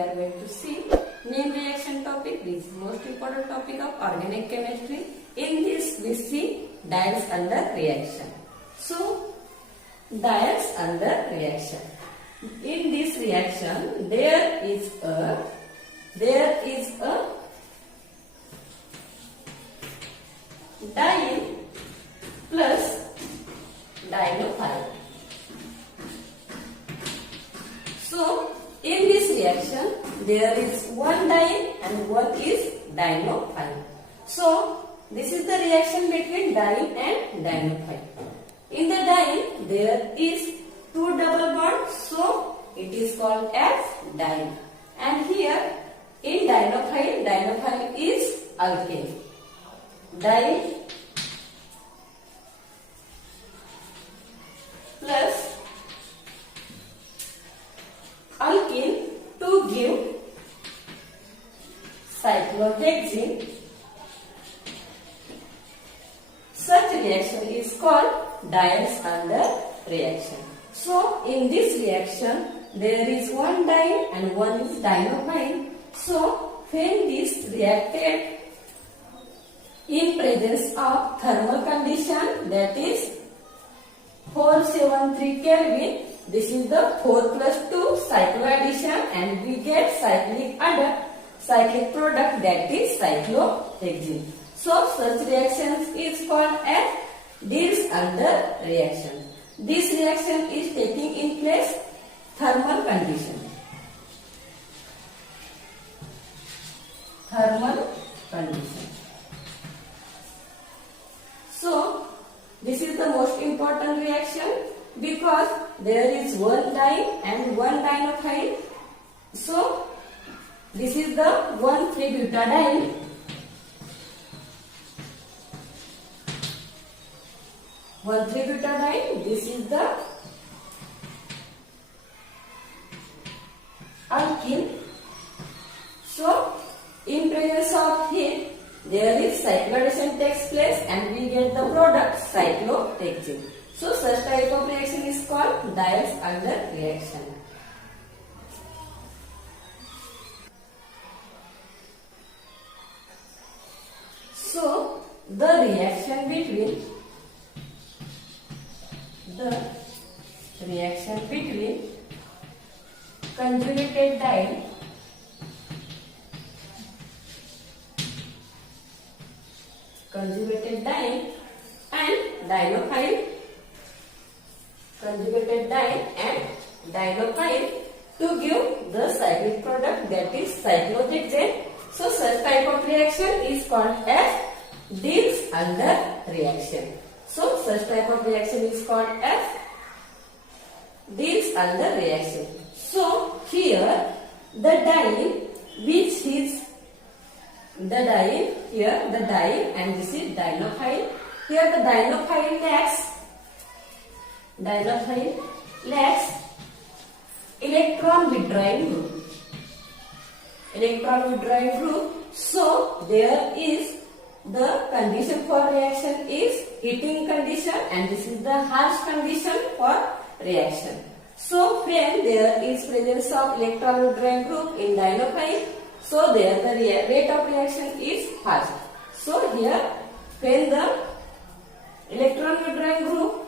we are going to see main reaction topic, which is most important topic of organic chemistry. In this we see dyes under reaction. So dyes under reaction. In this reaction there is a diene plus dienophile. So in this reaction there is one diene and one is dienophile. So this is the reaction between diene and dienophile. In the diene there is two double bonds, so it is called as diene. And here in dienophile is alkane. Diene plus alkene to give cyclohexene. Such reaction is called dyes under reaction. So in this reaction there is one diene and one is dienophile. So when this reacted in presence of thermal condition, that is 473 Kelvin, this is the 4 plus 2 cycloaddition and we get cyclic product, that is cyclohexene. So such reactions is called as dyes under reaction. This reaction is taking in place thermal condition. So this is the most important reaction because there is one diene and one dienophile. So this is the 1,3-butadiene. This is the alkene. So in presence of heat there is cycloaddition takes place and we get the product cyclohexene. So such type of reaction is called dyes under reaction. So the reaction between conjugated diene and dienophile to give the cyclic product, that is cyclohexane. So such type of reaction is called as dyes under reaction. So such type of reaction is called as dyes under reaction. So here the diene, which is the diene, here the diene and this is dienophile. Here the dienophile lacks electron withdrawing group. So there is the condition for reaction is heating condition and this is the harsh condition for reaction. So when there is presence of electron withdrawing group in dienophile, so there the rate of reaction is harsh. So here when the electron withdrawing group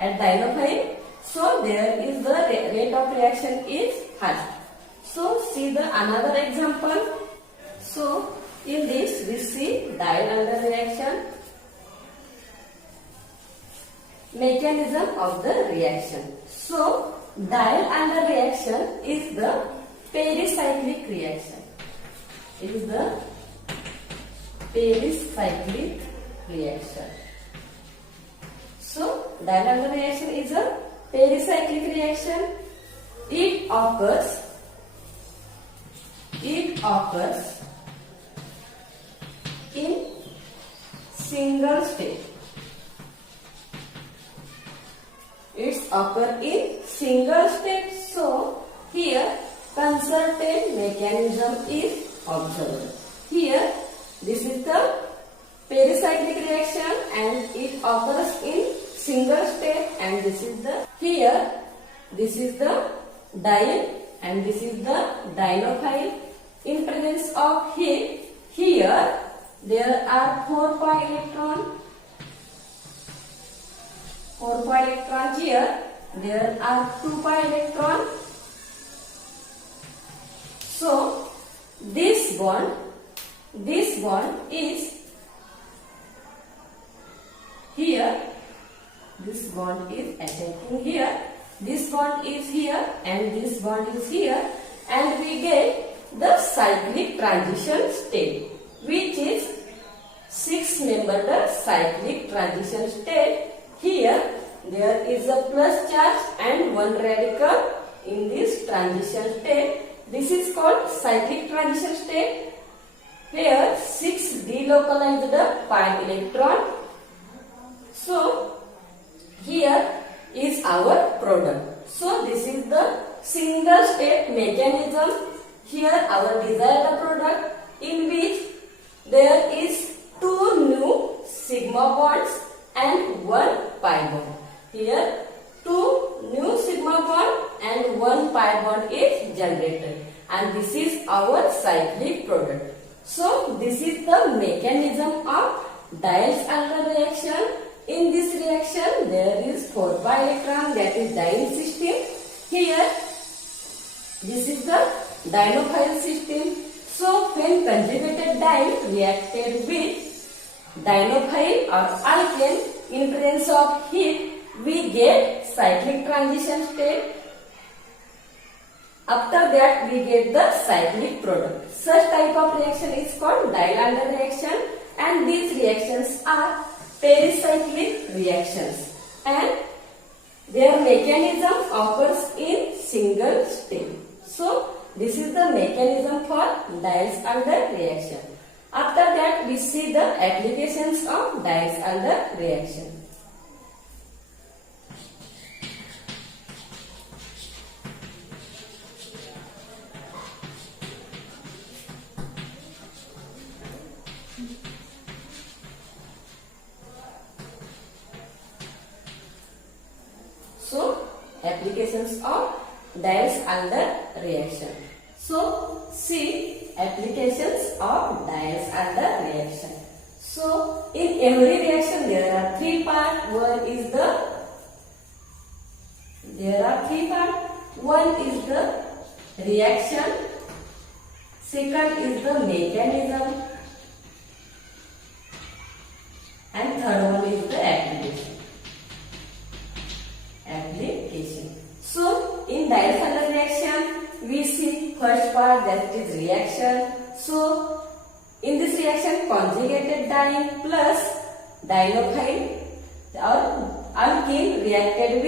at dienophile, so there is the rate of reaction is harsh. So see the another example. So in this we see dyes under reaction. Mechanism of the reaction. So dyes under reaction is the pericyclic reaction. It is the pericyclic reaction. So dyes under reaction is a pericyclic reaction. It occurs in single state. It's occur in single state. So here concerted mechanism is observed. Here this is the pericyclic reaction and it occurs in single state and this is the here this is the diene and this is the dienophile. In presence of heat, here there are 4 pi electron. 4 pi electrons here. There are 2 pi electron. So this bond is here. This bond is attaching here. This bond is here and this bond is here, and we get the cyclic transition state, which is 6-membered cyclic transition state. Here there is a plus charge and 1 radical in this transition state. This is called cyclic transition state, where 6 delocalized pi electron. So here is our product. So this is the single state mechanism. Here our desired product, in which there is 2 new sigma bonds and 1 pi bond. Here 2 new sigma bond and 1 pi bond is generated, and this is our cyclic product. So this is the mechanism of Diels-Alder reaction. In this reaction there is 4 pi electron, that is diene system. Here this is the dienophile system. So when conjugated diene reacted with dienophile or alkane in presence of heat, we get cyclic transition state. After that we get the cyclic product. Such type of reaction is called Diels-Alder reaction, and these reactions are pericyclic reactions, and their mechanism occurs in single state. So this is the mechanism for Diels-Alder reaction. After that we see the applications of Diels-Alder reaction. So applications of Diels-Alder reaction. So see applications of Diels-Alder reaction. So in every reaction there are 3 parts. One is the reaction, second is the mechanism, and third one is the application. So in Diels-Alder reaction we see first part, that is reaction. So in this reaction conjugated diene plus dienophile or alkene reacted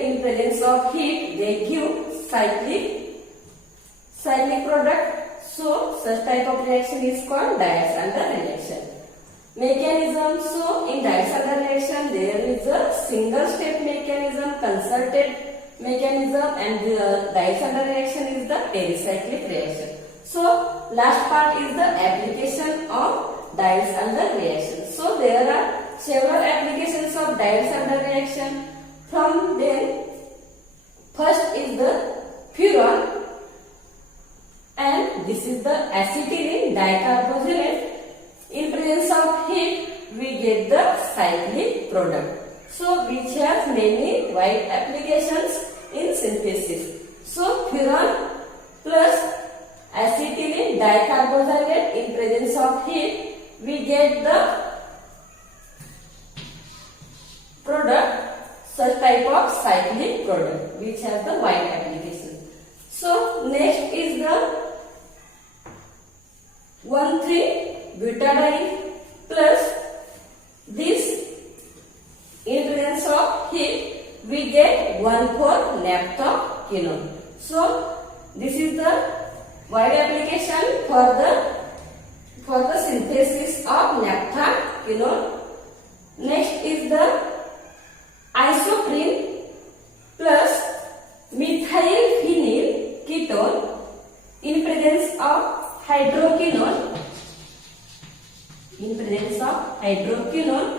in presence of heat, they give cyclic product. So such type of reaction is called Diels-Alder reaction. Mechanism. So in Diels-Alder reaction there is a single step mechanism, concerted mechanism, and the Diels-Alder reaction is the pericyclic reaction. So last part is the application of Diels-Alder reaction. So there are several applications of Diels-Alder reaction. From them, first is the furan, and this is the acetylene dicarbonate. In presence of heat we get the cyclic product. So which has many wide applications in synthesis. So furan plus acetylene dicarbonate in presence of heat, we get the product, such type of cyclic product, which has the wide application. So next is the 1,3-butadiene plus this, in presence of heat we get 1,4-naphthoquinone. So this is the wide application for the synthesis of naphthoquinone. Next is the isoprene plus methylphenyl ketone in presence of hydroquinone. In presence of hydroquinone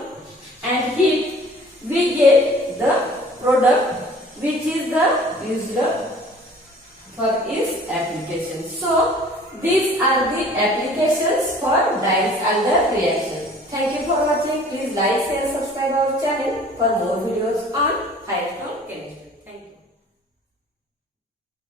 and heat, we get the product, which is the used for its application. So these are the applications for dyes and the reaction. Thank you for watching. Please like, share, subscribe our channel for more videos on